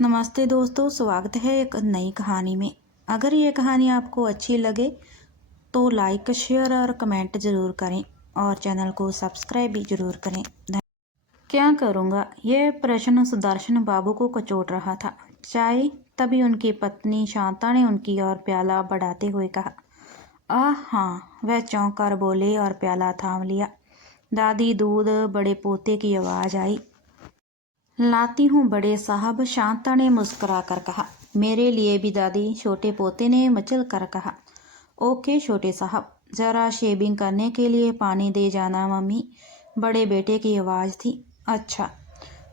नमस्ते दोस्तों, स्वागत है एक नई कहानी में। अगर ये कहानी आपको अच्छी लगे तो लाइक, शेयर और कमेंट ज़रूर करें और चैनल को सब्सक्राइब भी ज़रूर करें। क्या करूँगा, ये प्रश्न सुदर्शन बाबू को कचोट रहा था। चाय। तभी उनकी पत्नी शांता ने उनकी ओर प्याला बढ़ाते हुए कहा, हाँ। वह चौंक कर बोले और प्याला थाम लिया। दादी, दूध। बड़े पोते की आवाज़ आई। लाती हूँ बड़े साहब, शांता ने मुस्कुरा कर कहा। मेरे लिए भी दादी, छोटे पोते ने मचल कर कहा। ओके छोटे साहब, ज़रा शेविंग करने के लिए पानी दे जाना मम्मी, बड़े बेटे की आवाज़ थी। अच्छा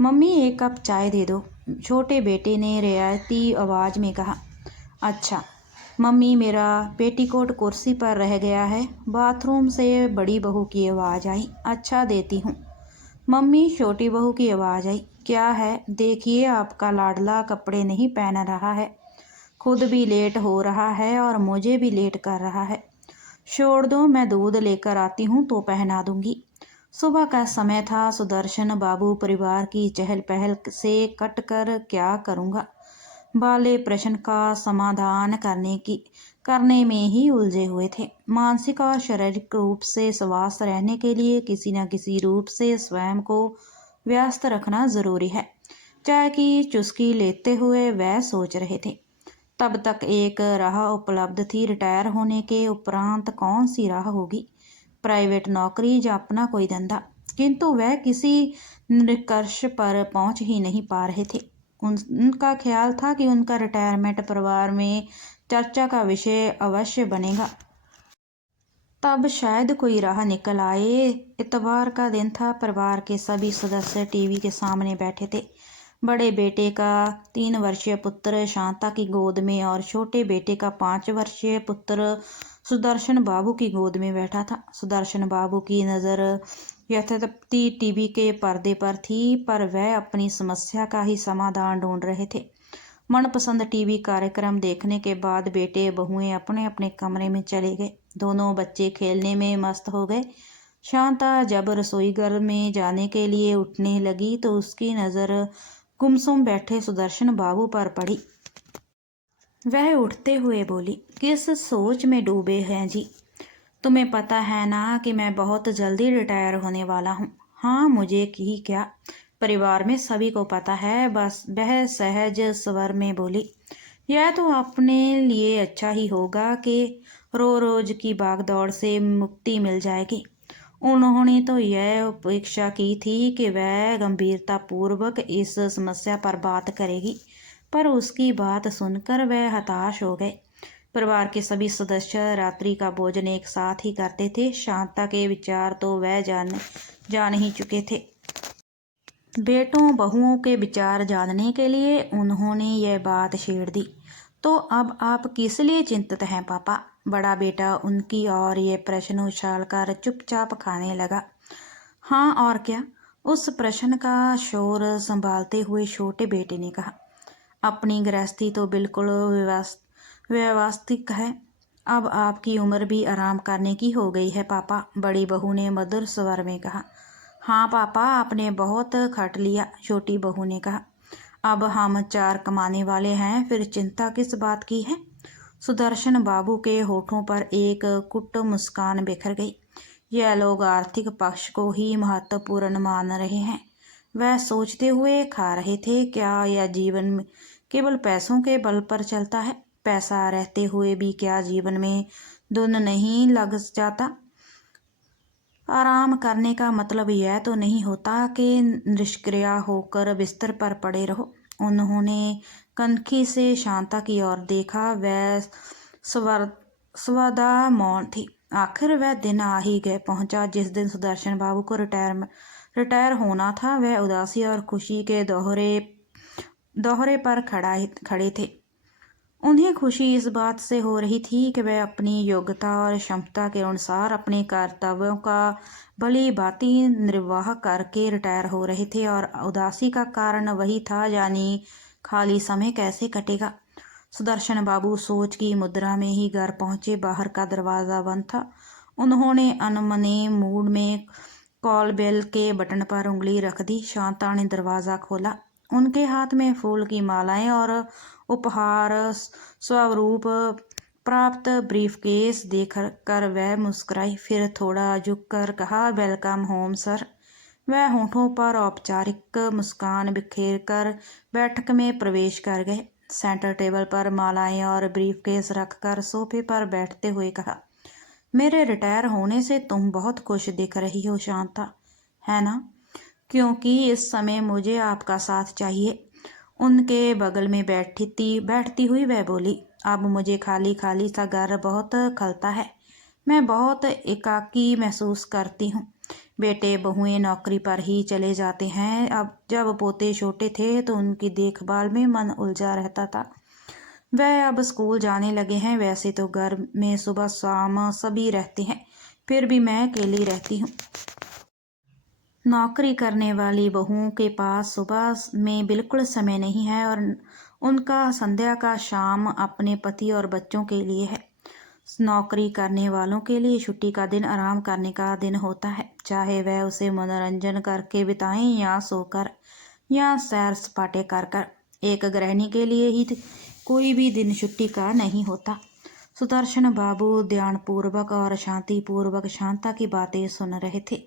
मम्मी, एक कप चाय दे दो, छोटे बेटे ने रियायती आवाज़ में कहा। अच्छा मम्मी, मेरा पेटीकोट कुर्सी पर रह गया है। बाथरूम से बड़ी बहू की आवाज़ आई। अच्छा देती हूँ मम्मी, छोटी बहू की आवाज़ आई। क्या है? देखिए, आपका लाडला कपड़े नहीं पहन रहा है, खुद भी लेट हो रहा है और मुझे भी लेट कर रहा है। छोड़ दो, मैं दूध लेकर आती हूँ तो पहना दूंगी। सुबह का समय था। सुदर्शन बाबू परिवार की चहल पहल से कट कर क्या करूँगा वाले प्रश्न का समाधान करने में ही उलझे हुए थे। मानसिक और शारीरिक रूप से स्वस्थ रहने के लिए किसी न किसी रूप से स्वयं को व्यस्त रखना जरूरी है। चाय की चुस्की लेते हुए वह सोच रहे थे। तब तक एक राह उपलब्ध थी। रिटायर होने के उपरांत कौन सी राह होगी? प्राइवेट नौकरी या अपना कोई धंधा? किंतु वह किसी निष्कर्ष पर पहुंच ही नहीं पा रहे थे। उनका ख्याल था कि उनका रिटायरमेंट परिवार में चर्चा का विषय अवश्य बनेगा। तब शायद कोई राह निकल आए। इतवार का दिन था। परिवार के सभी सदस्य टीवी के सामने बैठे थे। बड़े बेटे का 3 वर्षीय पुत्र शांता की गोद में और छोटे बेटे का 5 वर्षीय पुत्र सुदर्शन बाबू की गोद में बैठा था। सुदर्शन बाबू की नज़र यथावत टीवी के पर्दे पर थी, पर वह अपनी समस्या का ही समाधान ढूंढ रहे थे। मनपसंद टीवी कार्यक्रम देखने के बाद बेटे बहुएं अपने अपने कमरे में चले गए। दोनों बच्चे खेलने में मस्त हो गए। शांता जब रसोई घर में जाने के लिए उठने लगी तो उसकी नज़र गुमसुम बैठे सुदर्शन बाबू पर पड़ी। वह उठते हुए बोली, किस सोच में डूबे हैं जी? तुम्हें पता है ना कि मैं बहुत जल्दी रिटायर होने वाला हूँ। हाँ, मुझे ही क्या, परिवार में सभी को पता है। बस वह सहज स्वर में बोली, यह तो अपने लिए अच्छा ही होगा कि रोज की भागदौड़ से मुक्ति मिल जाएगी। उन्होंने तो यह अपेक्षा की थी कि वह गंभीरतापूर्वक इस समस्या पर बात करेगी, पर उसकी बात सुनकर वह हताश हो गए। परिवार के सभी सदस्य रात्रि का भोजन एक साथ ही करते थे। शांता के विचार तो वह जान ही चुके थे। बेटों बहुओं के विचार जानने के लिए उन्होंने यह बात छेड़ दी। तो अब आप किस लिए चिंतित हैं पापा? बड़ा बेटा उनकी और ये प्रश्न उछालकर चुपचाप खाने लगा। हाँ और क्या, उस प्रश्न का शोर संभालते हुए छोटे बेटे ने कहा। अपनी गृहस्थी तो बिल्कुल व्यवस्थित है। अब आपकी उम्र भी आराम करने की हो गई है पापा, बड़ी बहू ने मधुर स्वर में कहा। हाँ पापा, आपने बहुत खट लिया, छोटी बहू ने कहा। अब हम 4 कमाने वाले हैं, फिर चिंता किस बात की है? सुदर्शन बाबू के होठों पर एक कुट मुस्कान बिखर गई। यह लोग आर्थिक पक्ष को ही महत्वपूर्ण मान रहे हैं, वह सोचते हुए खा रहे थे। क्या यह जीवन में केवल पैसों के बल पर चलता है? पैसा रहते हुए भी क्या जीवन में धुन नहीं लग जाता? आराम करने का मतलब यह तो नहीं होता कि निष्क्रिय होकर बिस्तर पर पड़े रहो। उन्होंने कनखी से शांता की ओर देखा। वह स्वदा मौन थी। आखिर वह दिन आ ही गए पहुंचा जिस दिन सुदर्शन बाबू को रिटायर होना था। वह उदासी और खुशी के दोहरे पर खड़े थे। उन्हें खुशी इस बात से हो रही थी कि वह अपनी योग्यता और क्षमता के अनुसार अपने कर्तव्यों का भली भांति निर्वाह करके रिटायर हो रहे थे, और उदासी का कारण वही था, यानी खाली समय कैसे कटेगा। सुदर्शन बाबू सोच की मुद्रा में ही घर पहुंचे। बाहर का दरवाज़ा बंद था। उन्होंने अनमने मूड में कॉल बेल के बटन पर उंगली रख दी। शांता ने दरवाज़ा खोला। उनके हाथ में फूल की मालाएं और उपहार स्वरूप प्राप्त ब्रीफकेस देखकर वह मुस्कुराई। फिर थोड़ा झुककर कहा, वेलकम होम सर। वह होठों पर औपचारिक मुस्कान बिखेरकर बैठक में प्रवेश कर गए। सेंटर टेबल पर मालाएं और ब्रीफकेस रखकर सोफे पर बैठते हुए कहा, मेरे रिटायर होने से तुम बहुत खुश दिख रही हो शांता, है ना? क्योंकि इस समय मुझे आपका साथ चाहिए। उनके बगल में बैठती हुई वह बोली, अब मुझे खाली खाली सा घर बहुत खलता है। मैं बहुत एकाकी महसूस करती हूँ। बेटे बहुएं नौकरी पर ही चले जाते हैं। अब जब पोते छोटे थे तो उनकी देखभाल में मन उलझा रहता था। वह अब स्कूल जाने लगे हैं। वैसे तो घर में सुबह शाम सभी रहते हैं, फिर भी मैं अकेली रहती हूँ। नौकरी करने वाली बहुओं के पास सुबह में बिल्कुल समय नहीं है और उनका संध्या का शाम अपने पति और बच्चों के लिए है। नौकरी करने वालों के लिए छुट्टी का दिन आराम करने का दिन होता है, चाहे वह उसे मनोरंजन करके बिताएं या सोकर या सैर सपाटे कर। एक गृहिणी के लिए ही कोई भी दिन छुट्टी का नहीं होता। सुदर्शन बाबू ध्यानपूर्वक और शांतिपूर्वक शांता की बातें सुन रहे थे।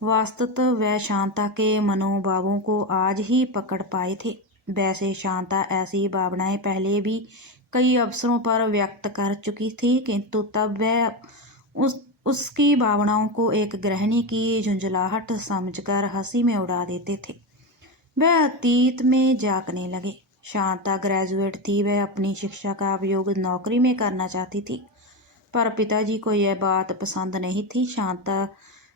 वास्तवतः वह शांता के मनोभावों को आज ही पकड़ पाए थे। वैसे शांता ऐसी भावनाएं पहले भी कई अवसरों पर व्यक्त कर चुकी थी, किंतु तब वह उसकी भावनाओं को एक गृहिणी की झुंझलाहट समझकर हंसी में उड़ा देते थे। वह अतीत में झांकने लगे। शांता ग्रेजुएट थी। वह अपनी शिक्षा का उपयोग नौकरी में करना चाहती थी, पर पिताजी को यह बात पसंद नहीं थी। शांता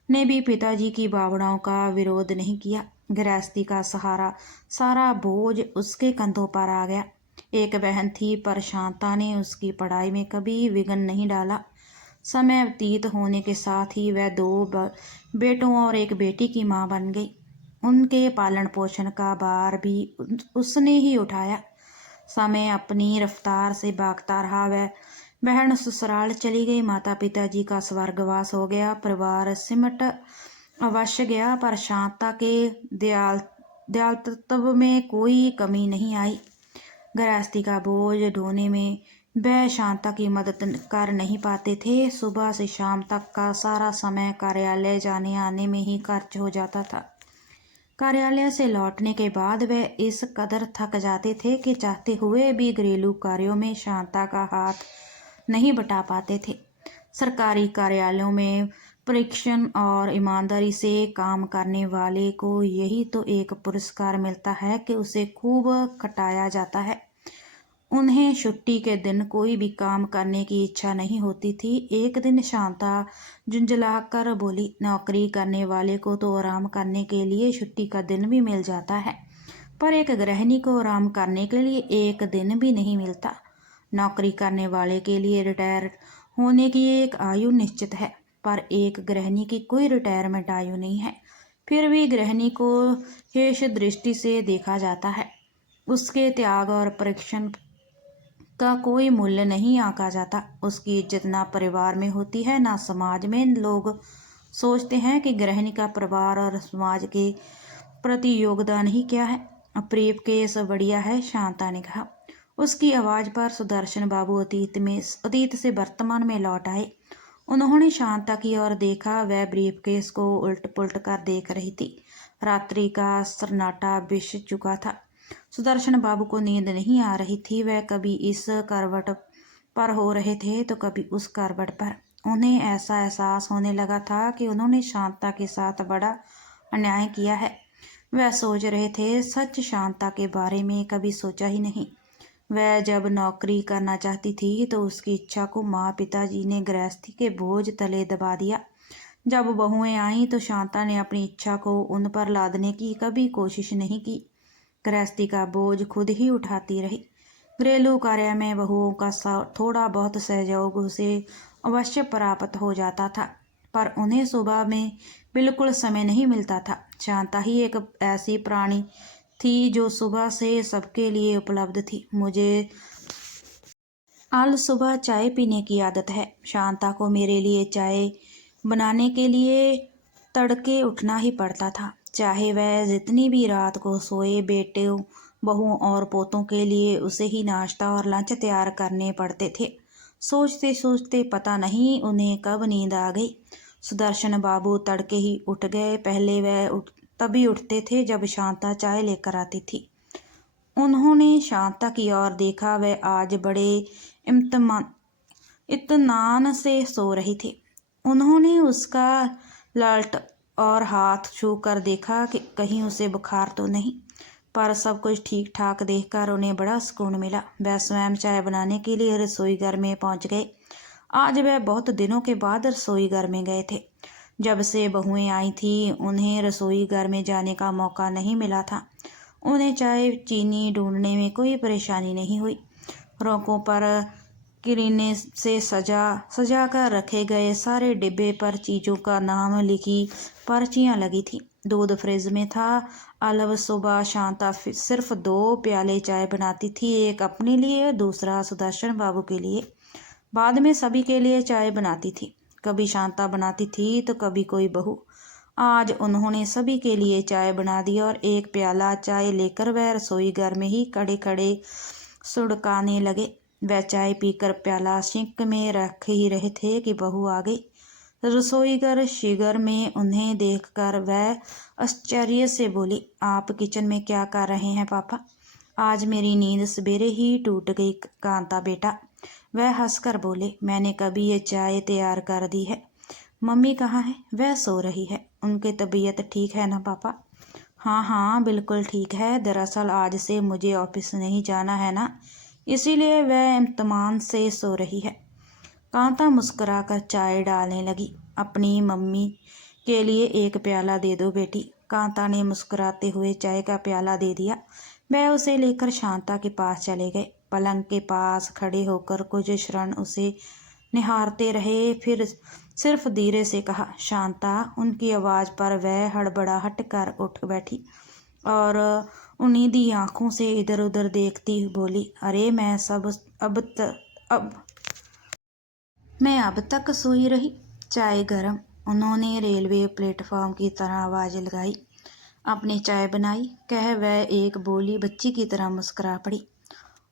ने भी पिताजी की भावनाओं का विरोध नहीं किया। गृहस्थी का सारा बोझ उसके कंधों पर आ गया। एक बहन थी, पर शांता ने उसकी पढ़ाई में कभी विघ्न नहीं डाला। समय व्यतीत होने के साथ ही वह 2 बेटों और एक बेटी की मां बन गई। उनके पालन पोषण का भार भी उसने ही उठाया। समय अपनी रफ्तार से भागता रहा। वह बहन ससुराल चली गई। माता पिताजी का स्वर्गवास हो गया। परिवार सिमट अवश्य गया, पर शांता के दयालुत्व में कोई कमी नहीं आई। गृहस्थी का बोझ ढोने में वह शांता की मदद कर नहीं पाते थे। सुबह से शाम तक का सारा समय कार्यालय जाने आने में ही खर्च हो जाता था। कार्यालय से लौटने के बाद वे इस कदर थक जाते थे कि चाहते हुए भी घरेलू कार्यों में शांता का हाथ नहीं बटा पाते थे। सरकारी कार्यालयों में परीक्षण और ईमानदारी से काम करने वाले को यही तो एक पुरस्कार मिलता है कि उसे खूब खटाया जाता है। उन्हें छुट्टी के दिन कोई भी काम करने की इच्छा नहीं होती थी। एक दिन शांता झुंझलाकर बोली, नौकरी करने वाले को तो आराम करने के लिए छुट्टी का दिन भी मिल जाता है, पर एक गृहिणी को आराम करने के लिए एक दिन भी नहीं मिलता। नौकरी करने वाले के लिए रिटायर होने की एक आयु निश्चित है, पर एक गृहिणी की कोई रिटायरमेंट आयु नहीं है। फिर भी गृहिणी को शेष दृष्टि से देखा जाता है। उसके त्याग और परीक्षण का कोई मूल्य नहीं आंका जाता। उसकी इज्जत ना परिवार में होती है ना समाज में। लोग सोचते हैं कि गृहिणी का परिवार और समाज के प्रति योगदान ही क्या है। ब्रीफ केस बढ़िया है, शांता ने कहा। उसकी आवाज़ पर सुदर्शन बाबू अतीत से वर्तमान में लौट आए। उन्होंने शांता की ओर देखा। वह ब्रीफ केस को उल्ट पुल्ट कर देख रही थी। रात्रि का सन्नाटा बिछ चुका था। सुदर्शन बाबू को नींद नहीं आ रही थी। वह कभी इस करवट पर हो रहे थे तो कभी उस करवट पर। उन्हें ऐसा एहसास होने लगा था कि उन्होंने शांता के साथ बड़ा अन्याय किया है। वह सोच रहे थे, सच शांता के बारे में कभी सोचा ही नहीं। वह जब नौकरी करना चाहती थी तो उसकी इच्छा को माँ पिताजी ने गृहस्थी के बोझ तले दबा दिया। जब बहुएं आईं तो शांता ने अपनी इच्छा को उन पर लादने की कभी कोशिश नहीं की। गृहस्थी का बोझ खुद ही उठाती रही। घरेलू कार्य में बहुओं का थोड़ा बहुत सहयोग उसे अवश्य प्राप्त हो जाता था, पर उन्हें सुबह में बिल्कुल समय नहीं मिलता था। शांता ही एक ऐसी प्राणी थी जो सुबह से सबके लिए उपलब्ध थी। मुझे आज सुबह चाय पीने की आदत है। शांता को मेरे लिए चाय बनाने के लिए तड़के उठना ही पड़ता था। चाहे वह जितनी भी रात को सोए, बेटों, बहुओं और पोतों के लिए उसे ही नाश्ता और लंच तैयार करने पड़ते थे। सोचते सोचते पता नहीं उन्हें कब नींद आ गई। सुदर्शन बाबू तड़के ही उठ गए। पहले वह तभी उठते थे जब शांता चाय लेकर आती थी। उन्होंने शांता की ओर देखा। वह आज बड़े इत्मीनान से सो रही थी। उन्होंने उसका ललाट और हाथ छू कर देखा कि कहीं उसे बुखार तो नहीं, पर सब कुछ ठीक ठाक देखकर उन्हें बड़ा सुकून मिला। वह स्वयं चाय बनाने के लिए रसोई घर में पहुंच गए। आज वह बहुत दिनों के बाद रसोई घर में गए थे। जब से बहुएं आई थी उन्हें रसोई घर में जाने का मौका नहीं मिला था। उन्हें चाय चीनी ढूंढने में कोई परेशानी नहीं हुई। रॉकों पर किरीने से सजा कर रखे गए सारे डिब्बे पर चीज़ों का नाम लिखी पर्चियाँ लगी थी। दूध फ्रिज में था। अलग सुबह शांता सिर्फ 2 प्याले चाय बनाती थी, एक अपने लिए, दूसरा सुदर्शन बाबू के लिए। बाद में सभी के लिए चाय बनाती थी। कभी शांता बनाती थी तो कभी कोई बहू। आज उन्होंने सभी के लिए चाय बना दी और एक प्याला चाय लेकर वह रसोई घर में ही खड़े खड़े सुड़काने लगे। वह चाय पीकर प्याला सिंक में रख ही रहे थे कि बहू आ गई। रसोई घर शिगर में उन्हें देखकर वह आश्चर्य से बोली, आप किचन में क्या कर रहे हैं पापा? आज मेरी नींद सवेरे ही टूट गई कांता बेटा। वह हंसकर बोले, मैंने कभी ये चाय तैयार कर दी है। मम्मी कहाँ है? वह सो रही है। उनकी तबीयत ठीक है ना पापा? हाँ हाँ बिल्कुल ठीक है। दरअसल आज से मुझे ऑफिस नहीं जाना है ना, इसीलिए वह इत्मीनान से सो रही है। कांता मुस्कुराकर चाय डालने लगी। अपनी मम्मी के लिए एक प्याला दे दो बेटी। कांता ने मुस्कुराते हुए चाय का प्याला दे दिया। वह उसे लेकर शांता के पास चले गए। पलंग के पास खड़े होकर कुछ क्षण उसे निहारते रहे, फिर सिर्फ धीरे से कहा, शांता। उनकी आवाज़ पर वह हड़बड़ाहट कर उठ बैठी और उन्नीदी आंखों से इधर उधर देखती बोली, अरे मैं अब तक सोई रही। चाय गरम। उन्होंने रेलवे प्लेटफॉर्म की तरह आवाज़ लगाई। अपनी चाय बनाई, कह वह एक बोली बच्ची की तरह मुस्कुरा पड़ी।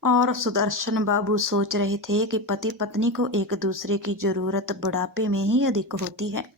और सुदर्शन बाबू सोच रहे थे कि पति पत्नी को एक दूसरे की ज़रूरत बुढ़ापे में ही अधिक होती है।